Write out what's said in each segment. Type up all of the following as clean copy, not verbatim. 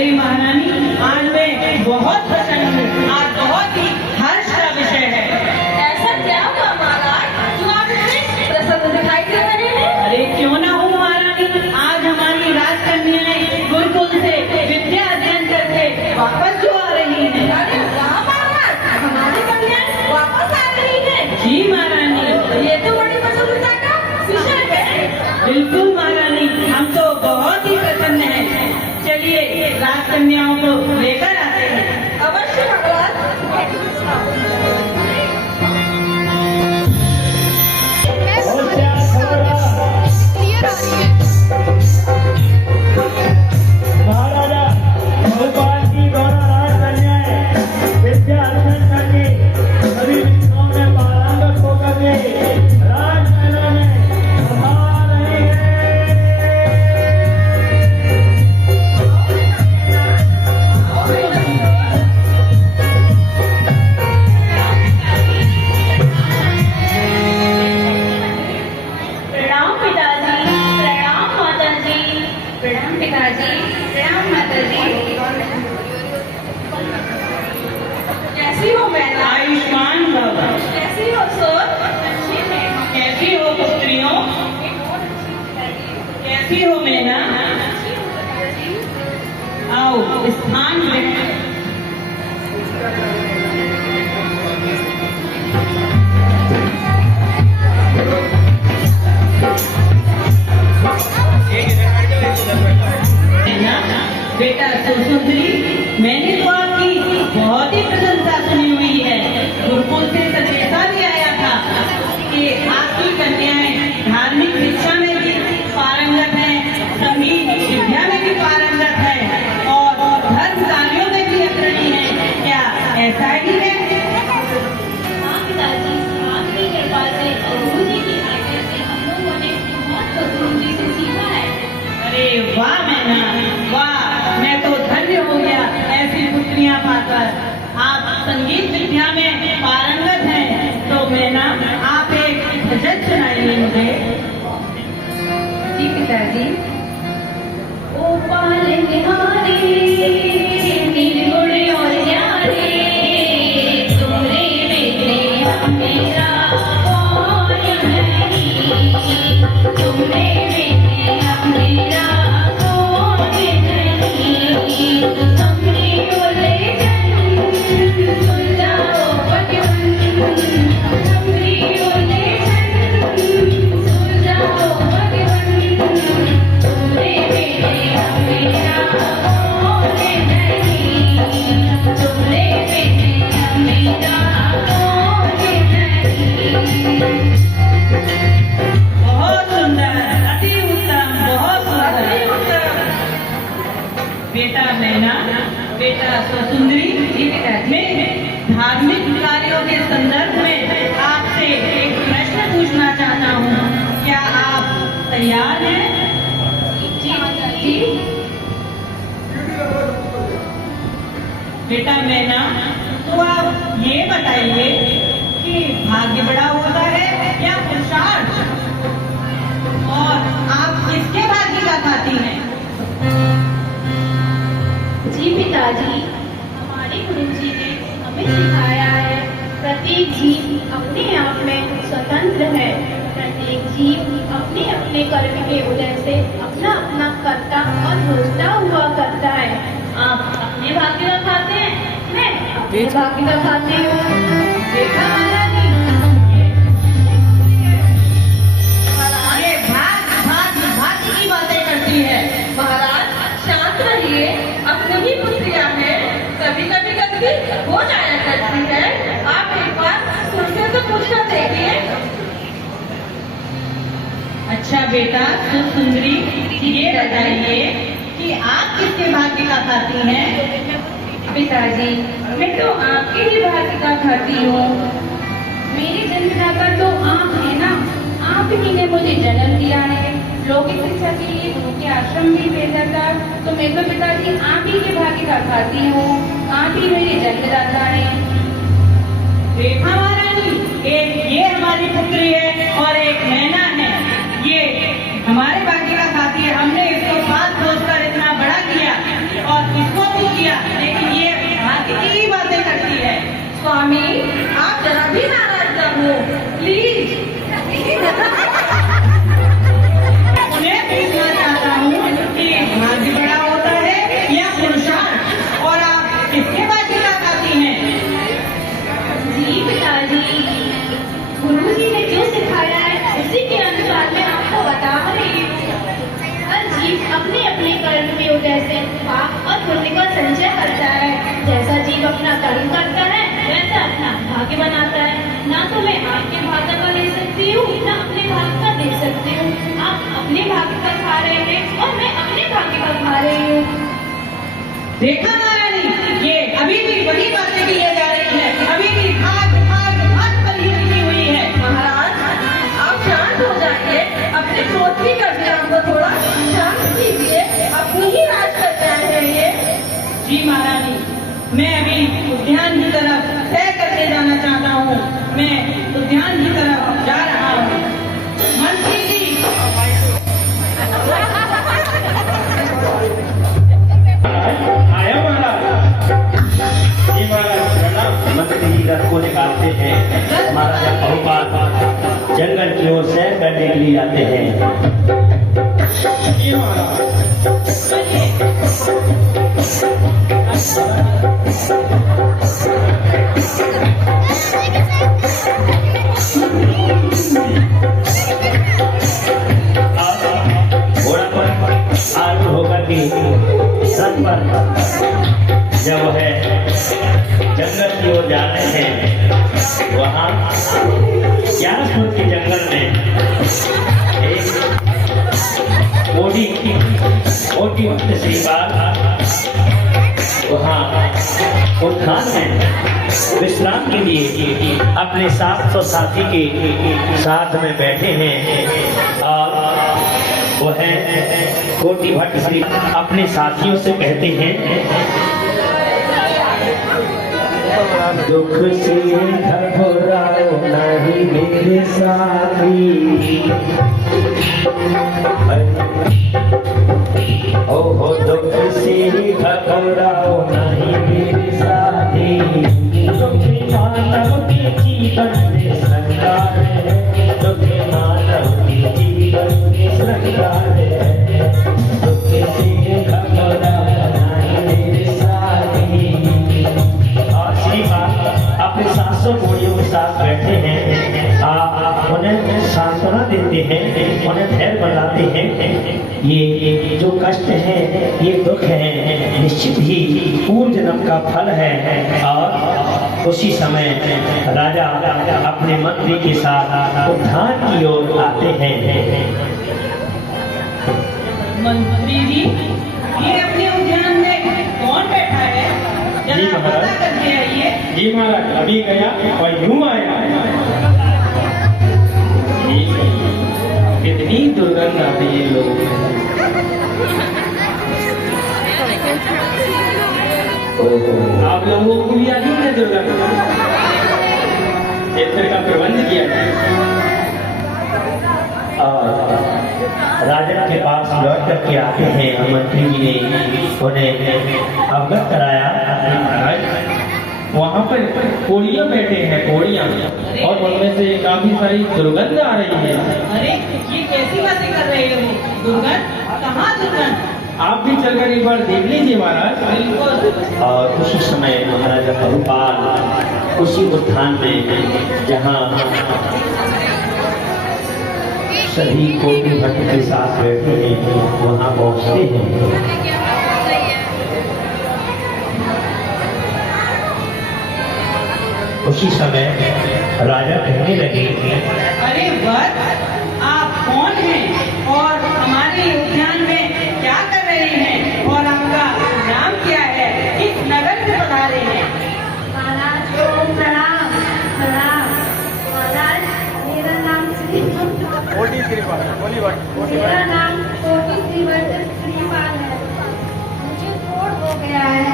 अरे महारानी, आज मैं बहुत प्रसन्न हूँ। आज बहुत ही हर्ष का विषय है। ऐसा क्या हुआ महाराज, तुम आज इतने प्रसन्न दिखाई दे रहे हैं? अरे क्यों ना हूँ महारानी, आज हमारी राजकन्याएं गुरुकुल से विद्या अध्ययन करके वापस जो आ रही हैं। अरे वाह महाराज, हमारी कन्याएं वापस आ रही हैं। जी महारानी, ये तो बड़ी प्रसन्नता का विषय है। बिल्कुल महारानी, हम तो बहुत ही प्रसन्न हैं। चलिए राजकन्याओं को लेकर आते हैं। अवश्य भगवान। महाराजा भोपाल की गौरव राजकन्याएं विद्या अर्जन करके सभी विषयों में पारंगत होकर के राजमहलों में समा रही है। प्रणाम पिताजी, प्रणाम माताजी। प्रणाम पिताजी, प्रणाम माताजी। कैसी हो मैना? आयुष्मान भव। कैसी हो सोर? अच्छी है। कैसी हो पुत्रियों? कैसी हो मैना? आओ स्थान ग्रहण। बेटा सुसुंदरी, मैंने तो आपकी बहुत ही प्रशंसा सुनी हुई है। गुरुकुल से संदेशा भी आया था कि आपकी कन्याएं धार्मिक शिक्षा में भी पारंगत हैं, संगीत विद्या में भी पारंगत है और धर्म कार्यों में भी अग्रणी है। क्या ऐसा ही है? हाँ पिताजी, आपकी कृपा से और गुरु जी की आज्ञा से हम लोगों ने बहुत गुरु जी से सीखा है। अरे वाह मैना, वाह! मैं तो धन्य हो गया ऐसी पुत्रियां पाकर। आप संगीत विद्या में पारंगत हैं, तो मैना आप एक भजन सुनाइए मुझे। जी पिताजी। ओ पाल निहारे निर्गुण और न्यारे, तुमरे बिना मेरा कोई नहीं, तुमरे बिना मेरा कोई नहीं। हमने बोले जन सुलझाओ भगवन, हमने बोले जन सुलझाओ भगवन। तुमरे बिना मेरा कोई नहीं, तुमरे बिना मेरा कोई नहीं। बहुत सुंदर, अति उत्तम, बहुत सुंदर। बेटा मैना, बेटा सुसुंदरी, मैं धार्मिक कार्यों के संदर्भ में आपसे एक प्रश्न पूछना चाहता हूँ। क्या आप तैयार हैं? जी। बेटा मैना, तो आप ये बताइए कि भाग्य बड़ा होता है या पुरुषार्थ, और आप किसके भाग्य का खाती हैं? जी पिताजी, हमारे गुरु जी ने हमें सिखाया है प्रत्येक जीव अपने आप में स्वतंत्र है। प्रत्येक जीव अपने अपने कर्म के उदय से अपना अपना कर्ता और भोगता हुआ करता है। आप अपने भाग्य का खाते हैं, मैं अपने भाग्य का खाती हूँ। देखा महारानी? ये भाग्य की बातें करती है। महाराज शांत रहिए, अपनी ही पुत्रियां हैं, कभी कभी गलती हो जाया करती है। आप एक बार सुनकर तो पूछकर देखिए। अच्छा बेटा सुंदरी, ये बताइए कि आप किसके भाग्य का खाती हैं? पिताजी, मैं तो आपके ही भाग्य का खाती हूँ। मेरी जन्मदाता तो आप है ना, आप ही ने मुझे जन्म दिया है। लौकिक शिक्षा के लिए गुरु के आश्रम में भेजा था, तो मैं तो पिताजी आप ही के भाग्य का खाती हूँ। आप ही मेरे जन्मदाता हैं। देखा महारानी, एक ये हमारी पुत्री है और एक मैना है। ये हमारे भाग्य का खाती है। हमने इसको पास सोचकर इतना बड़ा किया और इसको उन्हें पूछना चाहता हूँ कि भाग्य बड़ा होता है या पुरुषार्थ, और आप किसके बाजीरात खाती हैं? जी पिताजी, गुरुजी ने जो सिखाया है उसी के अनुसार मैं आपको बता रही हूँ। हर जीव अपने अपने कर्म के उदय से पाप और पुण्य का संचय करता है। जैसा जीव अपना कर्म करता है वैसा अपना भाग्य बनाता है। ना तो मैं आपके भाग्य का ले सकती हूँ, ना अपने भाग्य का दे सकती हूँ। आप अपने भाग्य का खा रहे हैं और मैं अपने भाग्य का खा रही हूँ। देखा महारानी, ये अभी भी वही बातें की जा रही है, अभी भी भाग्य भाग्य भाग्य पर ही लिखी हुई है। महाराज, आप शांत हो जाइए, अपने क्रोध की कन्या को थोड़ा शांत कीजिए। अपनी ही राज कन्या है ये। जी महारानी, मैं अभी उद्यान की तरफ तय करके जाना चाहता हूँ। मैं उद्यान की तरफ जा रहा हूँ। मंत्री जी, आया महाराज। जी महाराज प्रणाम। मंत्री जी रथ को निकालते हैं। महाराजा बहुपाल जंगल की ओर सैर करने के लिए जाते हैं। जी महाराज। घोड़ा पर आरूढ़ होकर के रथ पर जब वह जंगल की ओर जा रहे हैं, वहाँ 11 फुट के जंगल में एक मोटी भक्त श्रीपाल वहाँ उद्यान में विश्राम के लिए अपने 700 साथी के साथ में बैठे हैं। और वह कोटि भट्ट श्री अपने साथियों से कहते हैं, दुख से घबराओ नहीं मेरे साथी, ओहो दुख से घबराओ नहीं मेरे साथी, दुख मानव के जीवन में संगार है, दुख मानव के जीवन में संगार है, दुख से घबराओ नहीं मेरे साथी। और श्रीपाद अपने 700 घोड़ियों के साथ बैठे हैं। उन्हें सांत्वना देते हैं, उन्हें धैर्य बनाते हैं। ये जो कष्ट है, ये दुख है, निश्चित ही पूर्व जन्म का फल है। और उसी समय राजा अपने मंत्री के साथ उद्यान की ओर आते हैं। मंत्री जी, ये अपने उद्यान में कौन बैठा है? जी जरा महाराज। पता करके आइए। जी महाराज, अभी गया और यूं आया। कितनी दुर्गंध आती है लोगों को। आप लोगों को भी आती है दुर्गंध। इत्र का प्रबंध किया जाए। और राजा के पास लौट करके आते हैं। मंत्री जी ने उन्हें अवगत कराया। वहाँ पर कोड़ियाँ बैठे हैं, कोड़ियाँ, और उनमें से काफी सारी दुर्गंध आ रही है। अरे ये कैसी बातें कर रहे हो? दुर्गंध? कहाँ दुर्गंध? आप भी चलकर एक बार देख लीजिए महाराज। बिल्कुल। और उसी समय महाराजा बहुपाल उसी उद्यान में जहाँ सभी कोटि भट्ट के साथ बैठे हैं, वहाँ पहुँचते हैं। उसी समय राजा कहने लगे, अरे वत्स, आप कौन हैं और हमारे उद्यान में क्या कर रहे हैं, और आपका नाम क्या है? किस नगर से पधारे हैं? महाराज को प्रणाम। प्रणाम महाराज, मेरा नाम मेरा नाम कोटि श्रीपाल है। मुझे कोढ़ हो गया है,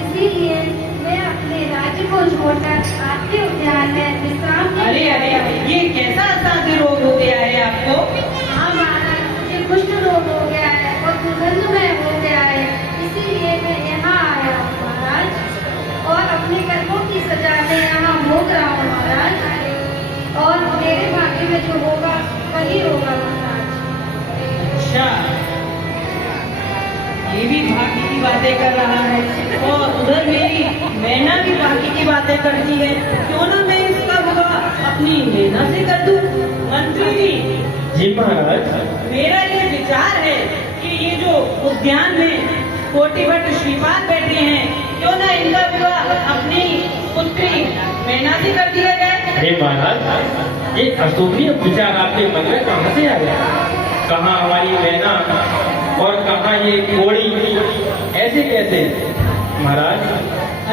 इसीलिए मैं अपने राज्य को छोड़कर आपके उद्यान में विश्राम के अरे लिए अरे आया हूँ। ये कैसा असाध्य रोग हो गया है आपको? हाँ महाराज, मुझे कुष्ठ रोग हो गया है और दुर्गंधमय हो गया है, इसीलिए मैं यहाँ आया हूँ महाराज, और अपने कर्मों की सजा मैं यहाँ भोग रहा हूँ महाराज। और मेरे भाग्य में जो होगा वही होगा महाराज। अच्छा, ये भी भाग्य की बातें कर रहा है और उधर मेरी मैना भी भाग्य की बातें करती है। क्यों ना मैं इसका विवाह अपनी मैना से कर दूं? मंत्री जी, जी महाराज। मेरा ये विचार है कि ये जो उद्यान में कोटिभट्ट श्रीपाद बैठे हैं, क्यों ना इनका विवाह अपनी पुत्री मैना से कर दिया जाए। अरे महाराज, ये अशोभनीय विचार आपके मन में कहाँ से आ गया? कहाँ हमारी मैना और कहाँ ये कोड़ी, ऐसे कैसे महाराज?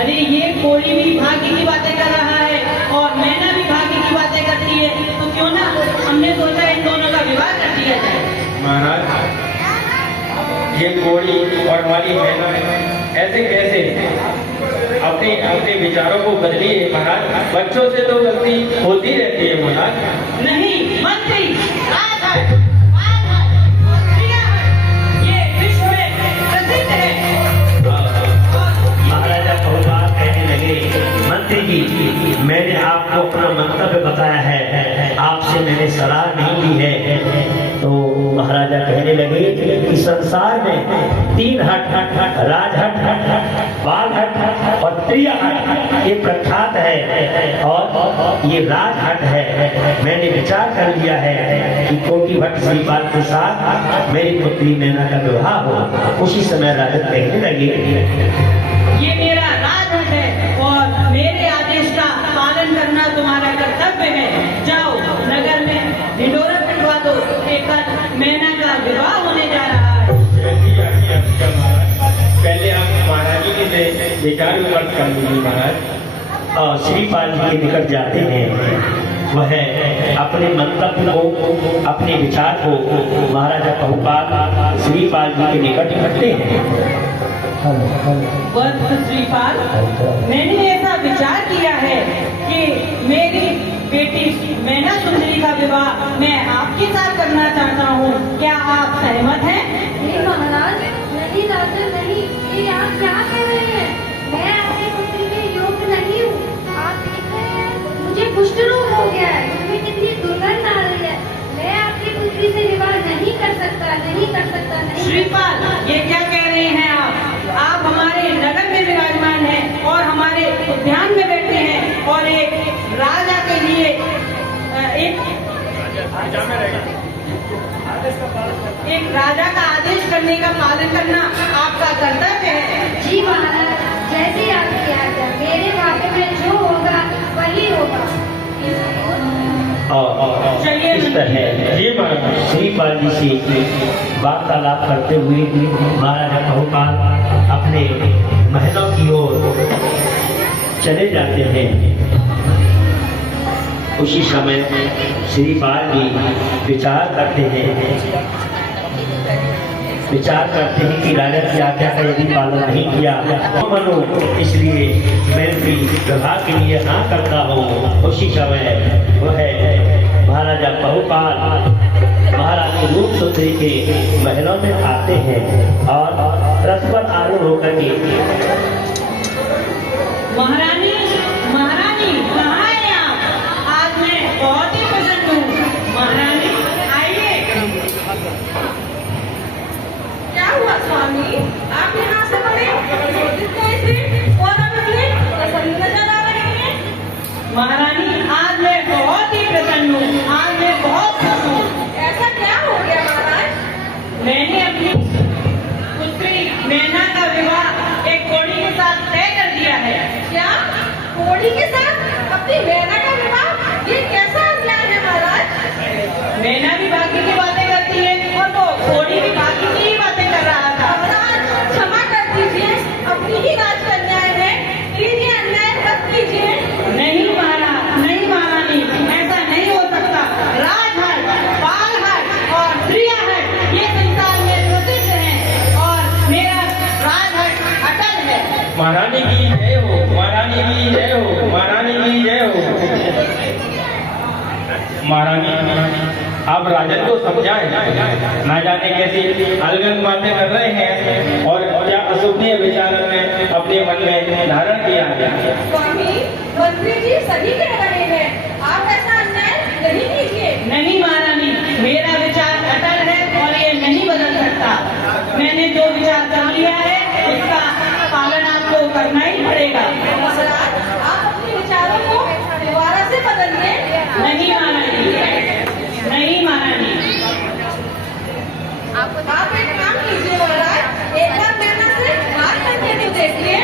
अरे ये कोई भी भाग्य की बातें कर रहा है और मैना भी भाग्य की बातें करती है, तो क्यों ना हमने सोचा इन दोनों का विवाह कर दिया जाए। महाराज, ये कोड़ी और हमारी मैना ऐसे कैसे? अपने अपने विचारों को बदलिए महाराज, बच्चों से तो गलती होती रहती है महाराज। नहीं मंत्री, राजहट, पालहट, प्रियाहट, ये विश्व में प्रसिद्ध है। महाराजा बहुबार कहने लगे, मंत्री जी मैंने आपको अपना मंतव्य बताया है, आपसे मैंने सलाह नहीं ली है। तो महाराजा कहने लगे कि संसार में 3 हट, राजहट, बालहट और प्रियहट ये प्रख्यात है और ये राजहट है। मैंने विचार कर लिया है कि कोटिभट्ट श्रीपाद के साथ मेरी पुत्री मैना का विवाह हो। उसी समय राजा कहने लगे, ये मेरा राजहट है और मेरे आदेश का पालन करना तुम्हारा कर्तव्य है। जाओ नगर में ढिंढोरा पिटवा दो, कल मैना का विवाह होने जा रहा है। पहले आप महाराज जी से विचार विमर्श कर लीजिए महाराज। और श्रीपाल जी के निकट जाते हैं, वह अपने मंतव्य को, अपने विचार को महाराजा बहुपाल श्रीपाल जी के निकट रखते हैं। वत्स श्रीपाल, मैंने ऐसा विचार किया है कि मेरी बेटी मैना सुंदरी का विवाह मैं आपके साथ करना चाहता हूँ। क्या आप सहमत हैं? नहीं महाराज, नहीं राजा नहीं, ये आप क्या कह रहे हैं? मैं आपकी पुत्री के योग्य नहीं हूँ। आप देख रहे हैं मुझे कुष्ठ रोग हो गया है, मुझे कितनी दुर्गंध आ रही है। मैं आपकी पुत्री से विवाह नहीं कर सकता, नहीं कर सकता, नहीं। श्रीपाल, ये क्या कह रहे हैं आप? आप हमारे नगर में विराजमान हैं और हमारे उद्यान में बैठे हैं और एक राजा के लिए एक राजा का आदेश करने का पालन करना आपका कर्तव्य है। जी महाराज, जैसे आपकी आज्ञा, मेरे भाग्य में जो होगा वही होगा। चलिए इस तरह जी महाराज श्रीपाल जी से वार्तालाप करते हुए महाराजा बहुपाल अपने महलों की ओर चले जाते हैं। उसी समय श्रीपाल जी विचार करते हैं कि राजा की आज्ञा का यदि पालन नहीं किया तो मनो, इसलिए मैं भी विवाह के लिए हाँ करता हूँ। उसी समय वह महाराजा बहुपाल महारानी रूप सुंदरी के महलों में आते हैं और रथ पर आरूढ़ होकर के महारानी, महारानी कहाँ हैं आप? आज मैं बहुत ही प्रसन्न हूँ। महारानी आइए। क्या हुआ स्वामी, आप यहाँ से बड़े क्रोधित कैसे और अब इतने प्रसन्न नजर आ रहे हैं? महारानी आज मैं बहुत ही प्रसन्न हूँ, आज मैं बहुत खुश हूँ। ऐसा क्या हो गया महाराज? मैंने अपनी पुत्री मैना का विवाह एक कोड़ी के साथ तय कर दिया है। क्या कोड़ी के साथ अपनी मैना का विवाह? ये कैसा अन्याय है महाराज? मैना भी भाग्य की बातें करती है और वो कोड़ी भी भाग्य की ही बातें कर रहा था। महाराज क्षमा कर दीजिए, अपनी ही राजकन्या है, लीजिए अन्याय मत कीजिए। नहीं महाराज, नहीं महारानी, ऐसा नहीं हो सकता। राजहट, बालहट और प्रियाहट ये संसार में प्रसिद्ध हैं और मेरा राजहट अटल है। महारानी की जय हो, महारानी की जय हो, महारानी की जय हो। महारानी आप राजन को समझाएं, ना जाने कैसी अलगन बातें कर रहे हैं और क्या अशुभनीय विचार में अपने मन में धारण किया है। स्वामी, मंत्री जी सही कह रहे हैं, आप ऐसा अन्याय नहीं कीजिए। नहीं महारानी, मेरा विचार अटल है और ये नहीं बदल सकता। मैंने जो विचार कर लिया है उसका पालन आपको करना ही पड़ेगा। महाराज, आप अपने विचारों को दोबारा से बदलिए। नहीं महारानी, नहीं महारानी। आप एक काम कीजिए महाराज, एक बार मैना से बात करके तो देखिए।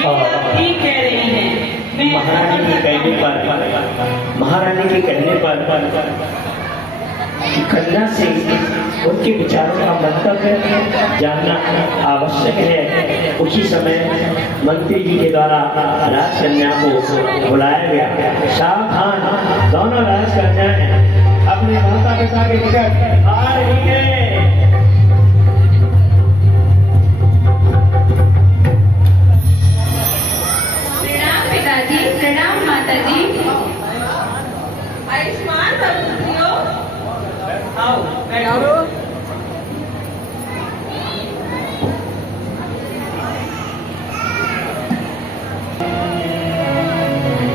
ये आप ठीक कह रही हैं। मैं महारानी के कहने पर कन्या से उनके विचारों का मंतव्य जानना आवश्यक है। उसी समय मंत्री जी के द्वारा राजकन्या को बुलाया गया। सावधान, दोनों राजकन्याएं अपने माता पिता के निकट आ रही है। प्रणाम पिताजी, प्रणाम माताजी। आयुष्मान भव। आओ बैठो।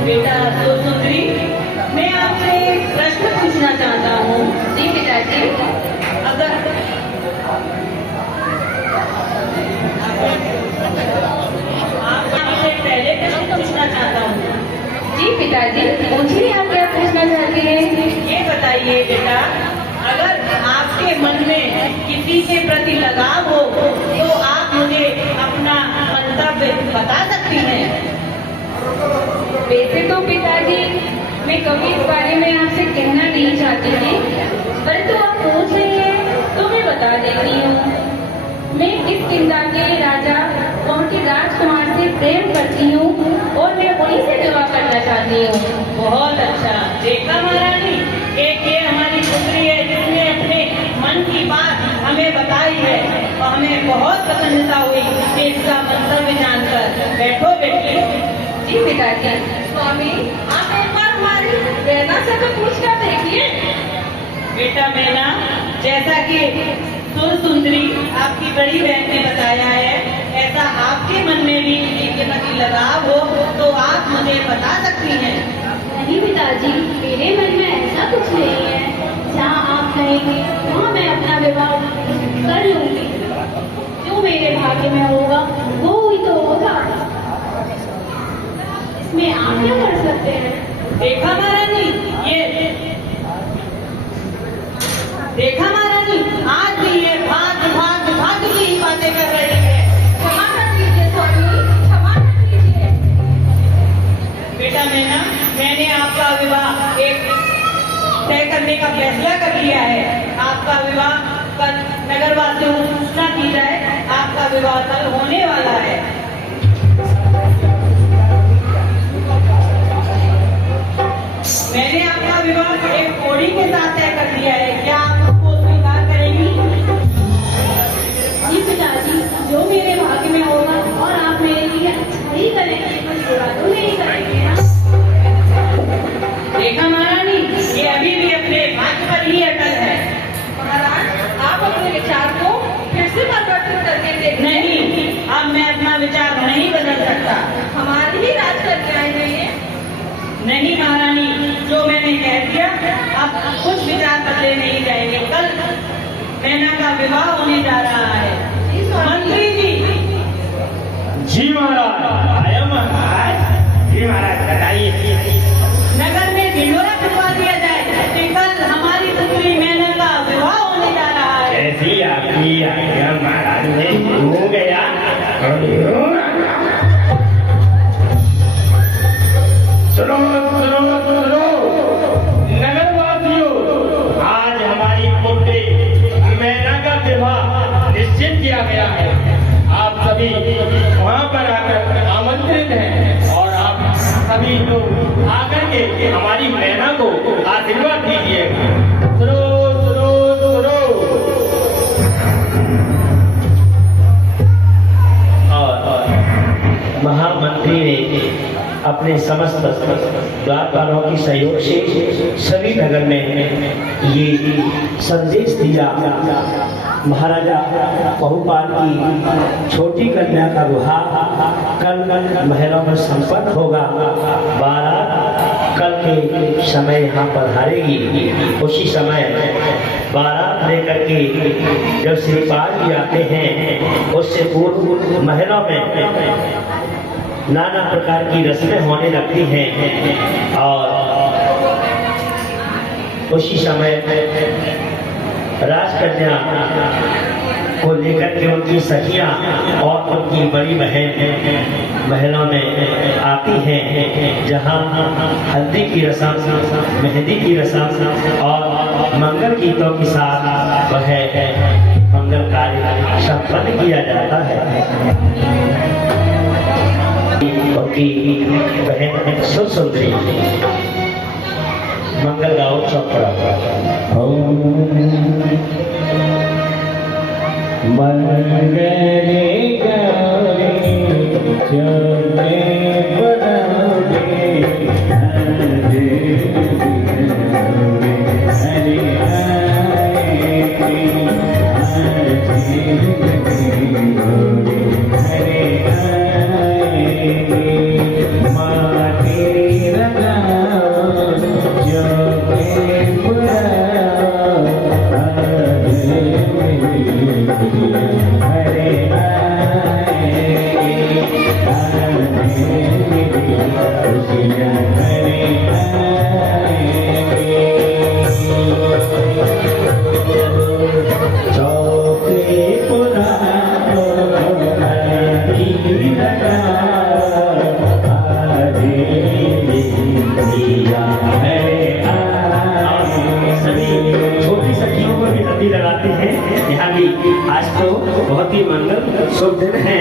बेटा सुंदरी, मैं आपसे एक प्रश्न पूछना चाहता हूँ। जी पिताजी। अगर आपसे पहले प्रश्न पूछना चाहता हूँ। जी पिताजी, पूछिए आप क्या पूछना चाहती हैं? ये बताइए बेटा, अगर आपके मन में किसी के प्रति लगाव हो तो आप मुझे अपना मंतव्य बता सकती हैं। वैसे तो पिताजी मैं कभी इस बारे में आपसे कहना नहीं चाहती थी, परंतु आप पूछ रही हैं तो मैं बता देती हूँ। मैं इस किंदा के राजा वहाँ के राजकुमार से प्रेम करती हूँ और मैं उन्हीं से विवाह करना चाहती हूँ। बहुत अच्छा। देखा महारानी, एक ये हमारी पुत्री है जिसने अपने मन की बात हमें बताई है और हमें बहुत प्रसन्नता हुई कि इसका मंतव्य जानकर। बैठो बेटी। जी पिताजी। स्वामी, आप एक बार हमारी मैना से तो पूछ कर देखिए। बेटा मैना, जैसा कि सुंदरी आपकी बड़ी बहन ने बताया है, ऐसा आपके मन में भी किसी के प्रति लगाव हो तो आप मुझे बता सकती हैं। नहीं पिताजी, मेरे मन में ऐसा कुछ नहीं है। जहाँ आप कहेंगे वहाँ मैं अपना विवाह कर लूंगी। जो मेरे भाग्य में होगा वो ही तो होगा। इसमें आप क्या कर सकते हैं? देखा महारानी, देखा महारानी, आज भी ये भाग की ही बातें कर रही है। क्षमा कर दीजिए स्वामी, क्षमा कर दीजिए। बेटा मैना, मैंने आपका विवाह एक तय करने का फैसला कर लिया है। आपका विवाह कल नगरवासियों को सूचना की जाए। आपका विवाह कल होने वाला है। मैंने आपका विवाह एक कोड़ी के साथ तय कर दिया है। क्या आप उसको स्वीकार करेंगी? जी पिताजी, जो मेरे भाग्य में होगा और आप मेरे लिए अच्छा ही करेंगे, कुछ बुरा तो नहीं करेंगे ना? देखा महारानी, ये अभी भी अपने भाग्य पर ही अटल है। महाराज, आप अपने विचार को फिर से परिवर्तित करके देखिए। नहीं, अब मैं अपना विचार नहीं बदल सकता। हमारी ही राजकन्याएं हैं ये। नहीं महारानी, जो मैंने कह दिया अब कुछ विचार बदले नहीं जाएंगे। कल मैना का विवाह होने जा रहा है। मंत्री जी। जी महाराज। आया महाराज। जी महाराज, बताइए। नगर में ढिंडोरा करवा दिया जाए कि कल हमारी पुत्री मैना का विवाह होने जा रहा है। ऐसी आपकी आज्ञा महाराज में हो गया। सुनो नगरवासियों, आज हमारी पुत्री मैना का विवाह निश्चित किया गया है। आप सभी वहाँ पर आकर आमंत्रित हैं और आप सभी लोग आकर के हमारी मैना को आशीर्वाद दीजिएगा। सुनो सुनो सुनो। और महामंत्री ने अपने समस्त द्वारपालों की सहयोग से सभी नगर में ये संदेश दिया। महाराजा बहुपाल की छोटी कन्या का विवाह कल महलों में संपन्न होगा। बारात कल के समय यहाँ पधारेगी, उसी समय बारात लेकर के जब श्रीपाद जी आते हैं, उससे पूर्व महलों में नाना प्रकार की रस्में होने लगती हैं और उसी समय राजकन्या को लेकर के उनकी सखियां और उनकी बड़ी बहन महलों में आती हैं, जहां हल्दी की रस्म, मेहंदी की रस्म और मंगल गीतों के साथ वह मंगल कार्य संपन्न किया जाता है। उनकी बहन सुंदरी मंगल गाओ चौपड़ा मंगले गौरी चौके बनावे हरे माटी लगाओ चौके लगाते हैं। यहाँ भी आज तो बहुत ही मंगल शुभ दिन है।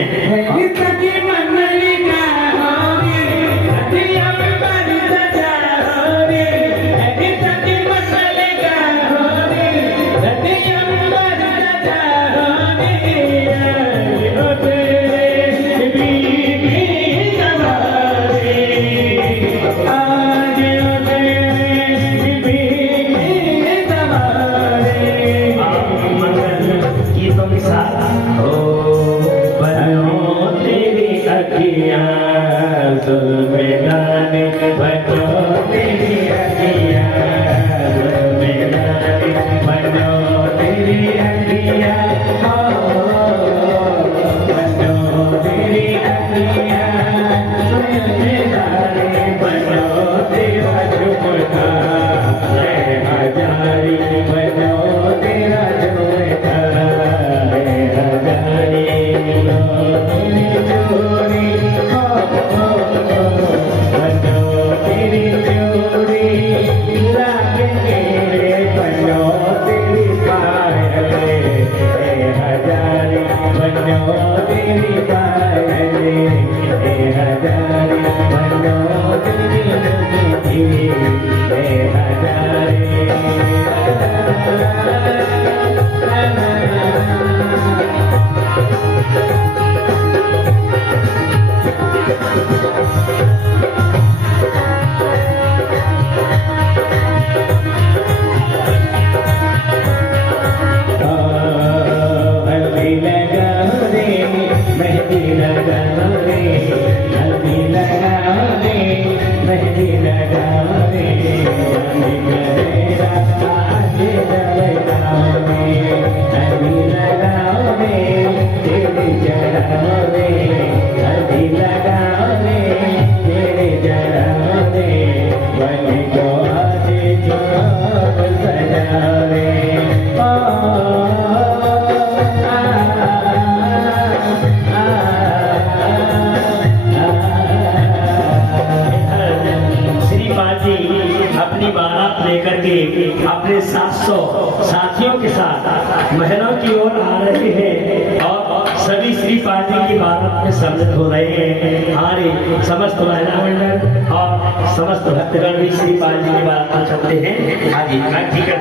अपने 700 साथियों के साथ महलों की ओर आ रहे हैं और सभी श्री पार्टी की बारात में सम्मिलित हो रहे हैं। हमारे समस्त महिला मंडल और समस्त भक्तगण भी श्री पार्टी की बारात में चलते हैं। आज ठीक है,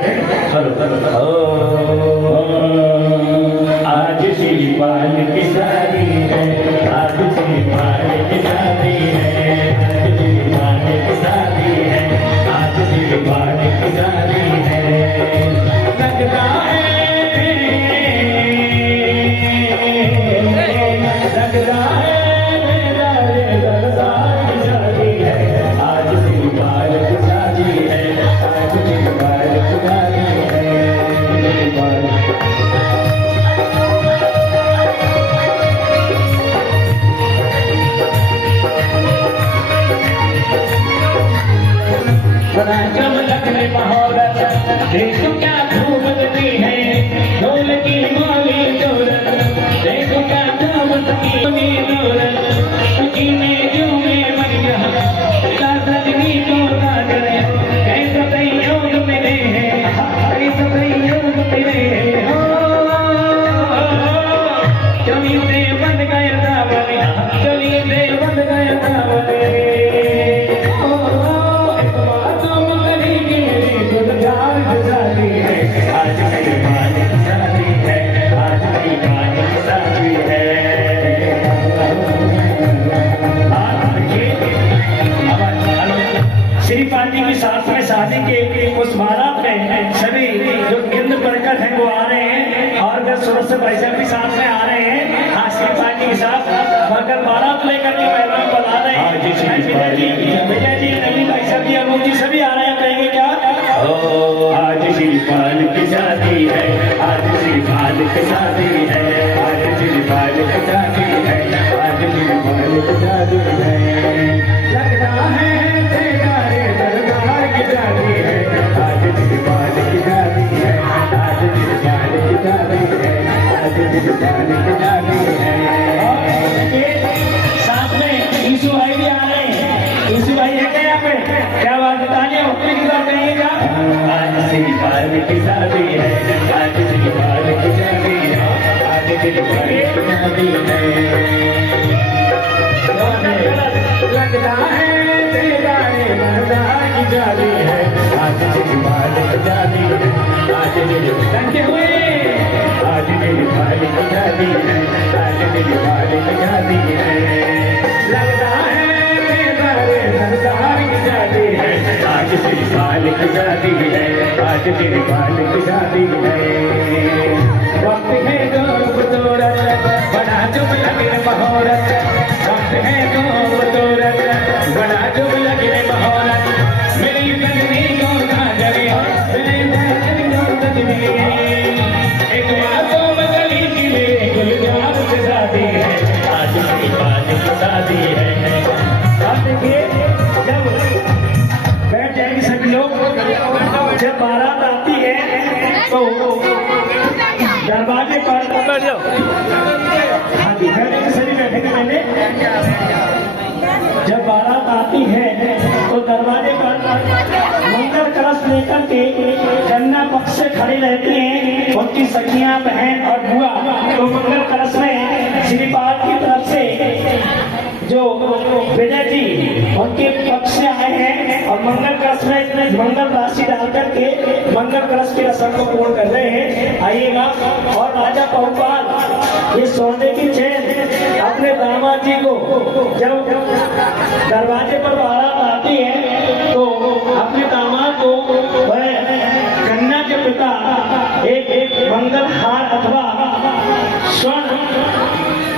चलो आज श्री पाल की शादी है, आज श्री पाल की शादी है, आज श्री पाल की शादी है, आज श्री पाल की शादी है। लगता है मेरा रे दरबार की शादी है, आज श्री पाल सूरत से भाई साहब भी साथ में आ रहे हैं हासिल पार्टी के साथ मगर बारात लेकर के मेहमान बुला रहे हैं विजय जी नवीन भाई साहब जी अनूप जी सभी आ रहे हैं कहेंगे क्या आज शिवपाल की शादी है आज शिवपाल की शादी है आज शिवपाल की शादी है आज शिवपाल की शादी है लगता है तेरा रे दरबार की शादी है आज शिवपाल की शादी है आज शिवपाल की शादी है आज शिवपाल की शादी है साथ में यीशु भाई भी आ रहे हैं यीशु भाई है क्या यहाँ पे क्या बात बताइए उत्तरी की बात कहिएगा आज शिवपाल की शादी है आज शिवपाल की शादी है आज शिवपाल की शादी है लगता है तेरा रे मर्दार की शादी है आज शिवपाल की शादी है आज डंके हुए आज शिवपाल की शादी है आज शिवपाल की शादी है लगता है तेरा रे मर्दार की शादी है आज शिवपाल की शादी है आज शिवपाल की शादी है वक्त है जो बदौलत बड़ा जुब लगे बहोरत वक्त है जो बदौलत बड़ा जुब लगे बहोरत मेरी बंदी को ना जरे मेरी बंदी को बदली एक मासूम गली के लिए गुलजार से शादी है आज शिवपाल की शादी है आप देखिए जब बैठ जाएंगे सभी लोग जब बारात आती है तो दरवाजे पर बैठ जाओ हाँ जी बैठेंगे सभी बैठेंगे पहले जब बारात आती है तो दरवाजे पर मंगल कलश लेकर के कन्या पक्ष से खड़ी रहती हैं उनकी सखियां बहन और बुआ तो मंगल कलश में श्रीपाद की तरफ से जो विजय जी उनके पक्ष से आए हैं और मंगल कलश में मंगल राशि डाल करके मंगल कलश की रस्म को पूर्ण कर रहे हैं आइएगा और राजा पहुपाल ये सोने की चेन अपने दामाद जी को जब दरवाजे पर बारात आती है तो अपने दामाद को वह कन्या के पिता एक मंगल हार अथवा स्वर्ण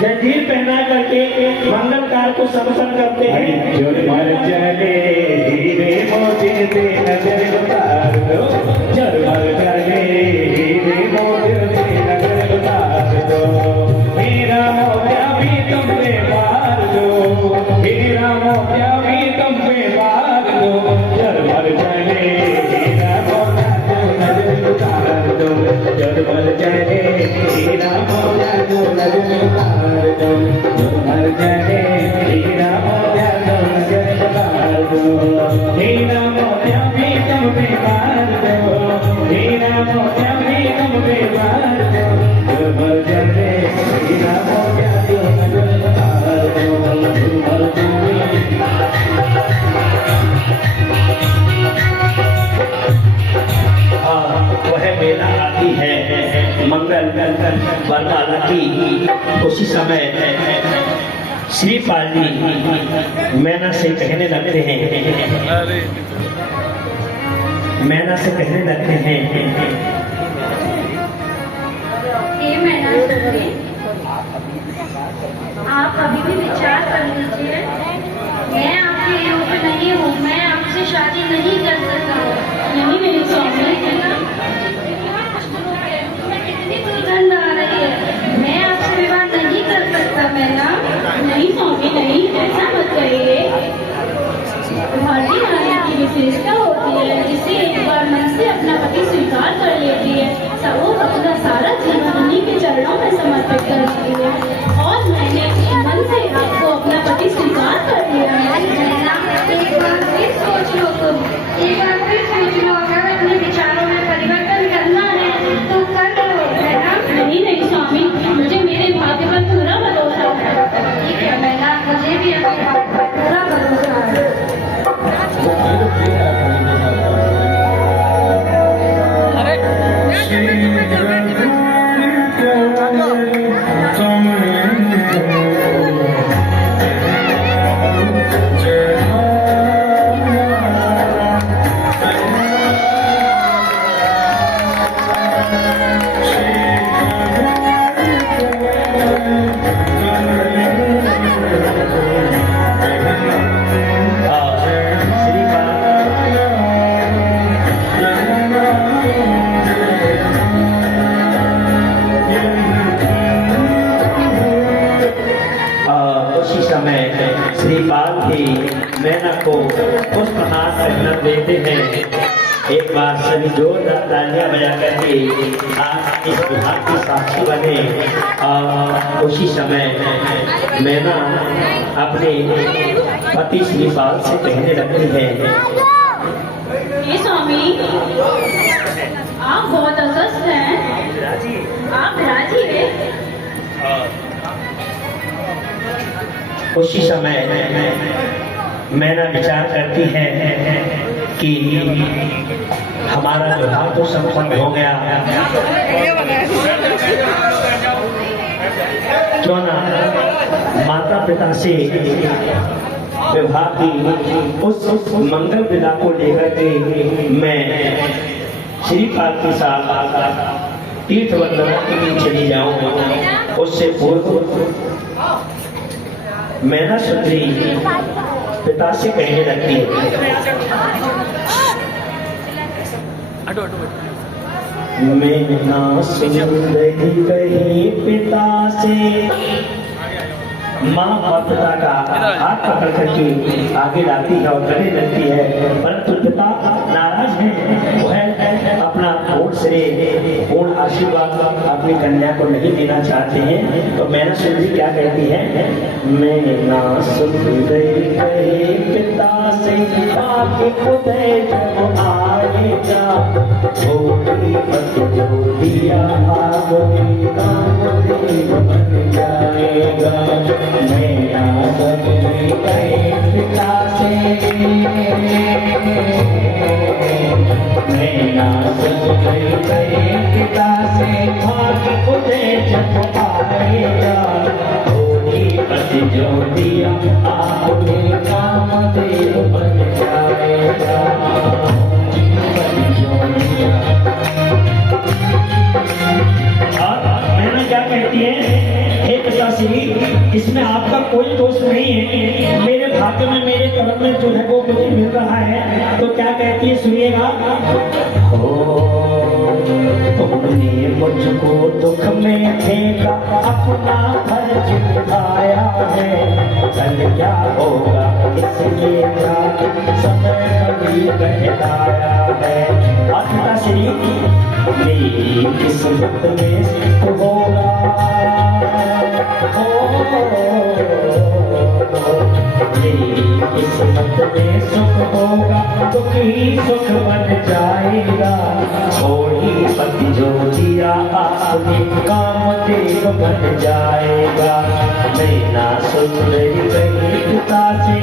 जंजीर पहना करके मंगल कार को समर्पण करते हैं जोर मर चले हीरे मोती से नजर उतार दो जोर मर चले हीरे मोती से नजर उतार दो मेरा मोतिया भी तुम पे मार दो मेरा मोतिया भी तुम पे मार दो जोर मर चले हीरा मोतिया को नजर उतार दो जोर मर चले हीरा मोतिया को नजर उतार दो जोर मर चले हीरा मोतिया को नजर उतार दो हीरा मोतिया भी तुम पे मार दो हीरा मोतिया भी तुम पे मार दो जोर मर चले हीरा मोतिया को नजर उतार दो जोर मर चले वह बेला आती है मंगल वरमाला की उसी समय श्रीपाल जी मैना से कहने लगते हैं मैना से कहने लगते हैं ये मैना सुनिए, आप अभी भी विचार कर लीजिए। मैं आपके योग्य नहीं हूँ, मैं आपसे शादी नहीं कर सकता। नहीं मेरी स्वामी, कितनी दुर्गंध आ रही है, मैं आपसे विवाह नहीं कर सकता। मैना नहीं स्वामी नहीं, ऐसा मत करिए। तुम्हारी नारी की विशेषता होती है, जिसे एक बार मन से अपना पति स्वीकार कर लेती है, सब वो अपना सारा जीवन उन्हीं के चरणों में समर्पित कर देती है। और मैंने मन से आपको अपना पति स्वीकार कर लिया है। एक बार फिर सोच लो तुम, एक बार फिर सोच लो। अगर अपने विचार पुष्प हाथ पहना देते हैं। एक बार सभी जोरदार तालियां बजा करके आप इस विभाग की साक्षी बने। और उसी समय मैना अपने पति श्रीपाल से कहने लगती है, ये स्वामी, आप बहुत अस्वस्थ हैं। आप राजी हैं? उसी समय मैना विचार करती है कि हमारा विवाह तो संपन्न हो गया, क्यों ना माता पिता से विवाह की उस मंगल विदा को लेकर के मैं श्रीपाद के साथ तीर्थ वंदना के लिए चली जाऊं। उससे पूर्व मैना सुंदरी पिता से कहने लगती है, मैना सुंदरी कही पिता से। माँ और पिता का हाथ पकड़ करके आगे लाती है और गले लगती है, परंतु पिता नाराज है। वह अपना होठ से पूर्ण आशीर्वाद अपनी कन्या को नहीं देना चाहते हैं। तो मैना सुंदरी क्या कहती है, मैना सुंदरी कहे पिता से, आगे उदय जब आएगा, छोटी मत जो दिया आगे काम देव बन जाएगा। मैना सुंदरी कहे पिता से, मैना सुंदरी कहे पिता से, आगे उदय जब आएगा, छोटी मत जो दिया आगे काम देव बन जाएगा। मैंने क्या कहती है, हे पिताश्री, इसमें आपका कोई दोष नहीं है। मेरे भाग्य में, मेरे कर्म में जो है वो मुझे मिल रहा है। तो क्या कहती है, सुनिएगा। हो तुमने मुझको दुख में फेंका, अपना फर्ज निभाया है, कल क्या होगा इसलिए क्या समय कभी कहलाया है। और पिताश्री, मेरी किस्मत में सुख होगा, मेरी किस्मत में सुख होगा, दुख ही सुख बन जाएगा। थोड़ी पति जो दिया आपने काम देव बन जाएगा। मैना सुंदरी कही पिता से,